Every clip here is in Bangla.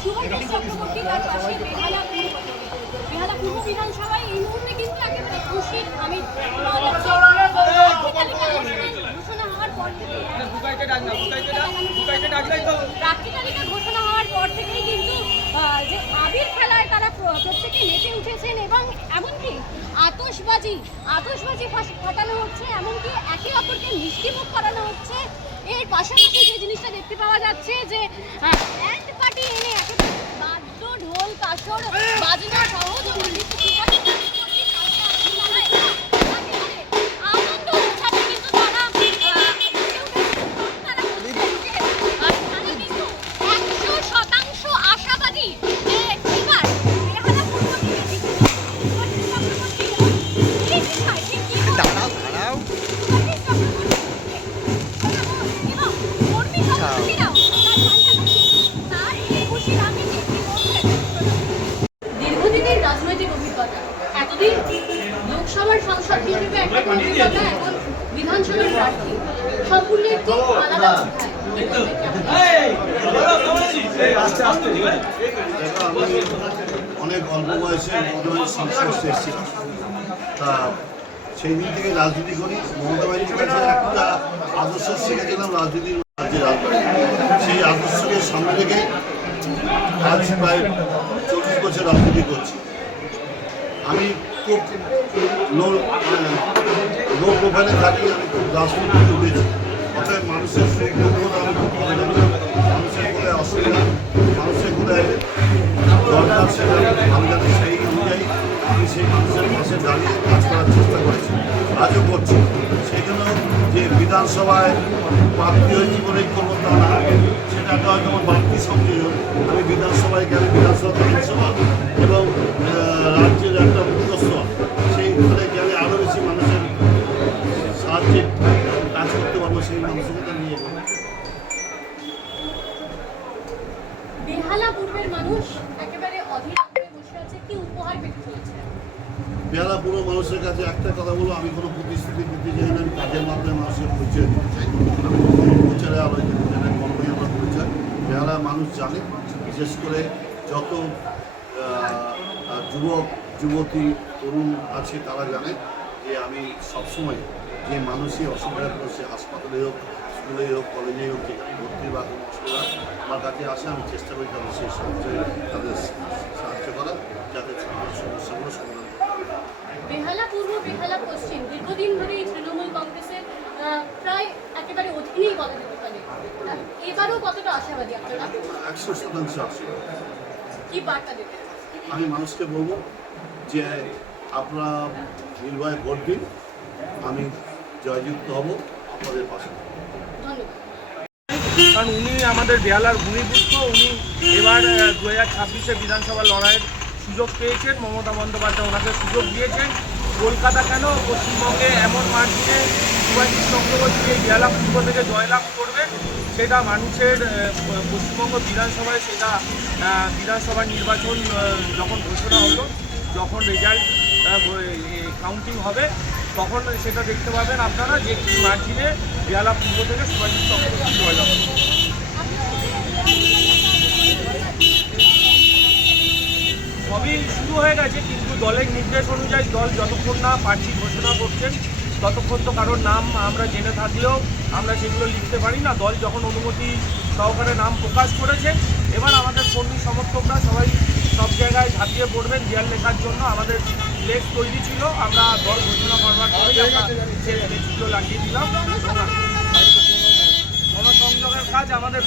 শুভজিৎ চক্রবর্তী তার পাশে বেহালা পূর্ব বিধানসভায় এই মুহূর্তে কিন্তু একেবারে খুশির আমেজ পাওয়া যাচ্ছে। ঘোষণা হওয়ার পর থেকেই প্রার্থী তালিকা ঘোষণা হওয়ার পর থেকেই কিন্তু যে আবির খেলায় তারা প্রত্যেকে মেতে উঠেছেন এবং এমনকি আতশবাজি ফাটানো হচ্ছে, এমনকি একে অপরকে মিষ্টিমুখ করানো হচ্ছে। এর পাশাপাশি যে জিনিসটা দেখতে পাওয়া যাচ্ছে যে ব্যান্ড পার্টি এনে একেবারে বাদ্য ঢোল কাসর বাজনা সহ আনন্দ উৎসাহে কিন্তু তারা 100% আশাবাদী যে এবার বেহালা পূর্ব দীর্ঘদিনের রাজনৈতিক অভিজ্ঞতা, এতদিন লোকসভার সাংসদ হিসেবে একটা অভিজ্ঞতা, এখন বিধানসভার প্রার্থী, সম্পূর্ণ একটি আলাদা অনেক অল্প বয়সে সংস্পর্শে এসেছিলাম। তা সেই দিন থেকে রাজনীতি করি। মমতা ব্যানার্জির কাছে একটা আদর্শ শিখেছিলাম রাজনীতির রাজ্যে রাজনীতি, সেই আদর্শকে সামনে রেখে আজ প্রায় 40 বছর রাজনীতি করছি। আমি খুব লো প্রোফাইলে থাকি, আমি খুব রাজনীতি উঠেছি। অতএব মানুষের সুখ দুঃখতা আমি খুব ভালো জানি, মানুষের কোথায় অসুবিধা, মানুষের কোথায় দরকার, সেটা আমি জানি। সেই অনুযায়ী আমি সেই মানুষের পাশে দাঁড়িয়ে কাজ করার চেষ্টা করেছি, আজও করছি। সেই জন্য যে বিধানসভায় প্রার্থী হয়েছি বলেই করবো তা না, সেটা একটা হয়তো আমার বাড়তি সংযোজন। আমি বিধানসভায় গেলে বিধানসভা আইনসভা এবং রাজ্যের একটা মুখস্থ, সেই ঘরে গেলে আরও বেশি মানুষের সাহায্যে কাজ করতে পারবো, সেই মানসিকতা নিয়ে। বেহালা পূর্বের মানুষ একেবারে অধীর আগ্রহে বসে আছে, কি উপহার পেতে চলেছে? বেহালা পুরো মানুষের কাছে একটা কথা বলবো, আমি কোনো প্রতিশ্রুতি দিতে চাই না। আমি কাজের মাধ্যমে মানুষের পরিচয় দিতে চাই। আমি প্রচারে আলোয় দিতে চাই না, কর্মী আমার পরিচয় বেহালা মানুষ জানে। বিশেষ করে যত যুবক যুবতী তরুণ আছে তারা জানে যে আমি সবসময় যে মানুষই অসুবিধা পড়েছে, হাসপাতালে হোক, স্কুলে হোক, কলেজে হোক, যেখানে ভর্তি বা কোনো অসুবিধা আমার কাছে আসে, আমি চেষ্টা করি তাদের সেই তাদের সাহায্য করার, যাতে সমস্যাগুলো সমাধান করে। বেহালা পূর্ব বেহালা পশ্চিম দীর্ঘদিন ধরে এই তৃণমূল কংগ্রেসের প্রায় একেবারে অধীনেই বলা যেতে পারে। এবারও কতটা আশাবাদী আপনারা? 100% আশাবাদী। কি বার্তা দেবেন? আমি মানুষকে বলবো যে আপনারা নির্ভয়ে ভোট দিন, আমি জয়যুক্ত হব, আপনাদের পাশে। ধন্যবাদ। কারণ উনি আমাদের বেহালার ভূমিপুত্র, উনি এবার 2026-এ বিধানসভা লড়াইয়ের সুযোগ পেয়েছেন। মমতা বন্দ্যোপাধ্যায় ওনাকে সুযোগ দিয়েছেন। কলকাতা কেন, পশ্চিমবঙ্গে এমন মার্জিনে শুভজিৎ চক্রবর্তী এই বেহালা পূর্ব থেকে জয়লাভ করবে, সেটা মানুষের পশ্চিমবঙ্গ বিধানসভায়, সেটা বিধানসভা নির্বাচন যখন ঘোষণা হলো, যখন রেজাল্ট কাউন্টিং হবে, তখন সেটা দেখতে পাবেন আপনারা যে কি মার্জিনে বেহালা পূর্ব থেকে শুভজিৎ চক্রবর্তী জয়লাভ করবে। সবই শুরু হয়ে গেছে, কিন্তু দলের নির্দেশ অনুযায়ী দল যতক্ষণ না প্রার্থী ঘোষণা করছেন ততক্ষণ তো কারোর নাম আমরা জেনে থাকলেও আমরা সেগুলো লিখতে পারি না। দল যখন অনুমতি সহকারে নাম প্রকাশ করেছে, এবার আমাদের কর্মী সমর্থকরা সবাই সব জায়গায় ঝাঁপিয়ে পড়বেন দেয়াল লেখার জন্য। আমাদের ফ্লেক্স তৈরি ছিল, আমরা দল ঘোষণা করবার পরেই আমরা সেই ফ্লেক্সগুলো লাগিয়ে দিলাম। গণসংযোগের কাজ আমাদের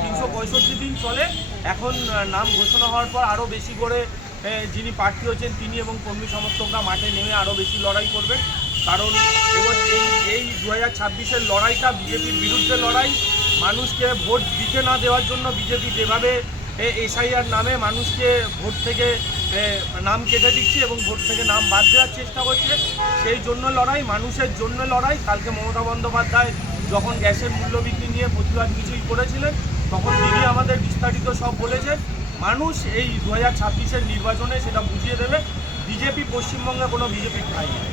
365 দিন চলে। এখন নাম ঘোষণা হওয়ার পর আরও বেশি করে যিনি প্রার্থী হচ্ছেন তিনি এবং কর্মী সমর্থকরা মাঠে নেমে আরও বেশি লড়াই করবেন। কারণ এবার এই 2026-এর লড়াইটা বিজেপির বিরুদ্ধে লড়াই। মানুষকে ভোট দিতে না দেওয়ার জন্য বিজেপি যেভাবে এসআইআর নামে মানুষকে ভোট থেকে নাম কেটে দিচ্ছে এবং ভোট থেকে নাম বাদ দেওয়ার চেষ্টা করছে, সেই জন্য লড়াই, মানুষের জন্য লড়াই। কালকে মমতা বন্দ্যোপাধ্যায় যখন গ্যাসের মূল্যবৃদ্ধি নিয়ে প্রতিবাদ কিছুই করেছিলেন, তখন তিনি আমাদের বিস্তারিত সব বলেছেন। মানুষ এই 2026-এর নির্বাচনে সেটা বুঝিয়ে দেবে। বিজেপি পশ্চিমবঙ্গে কোনো বিজেপি ঠাঁই নেই।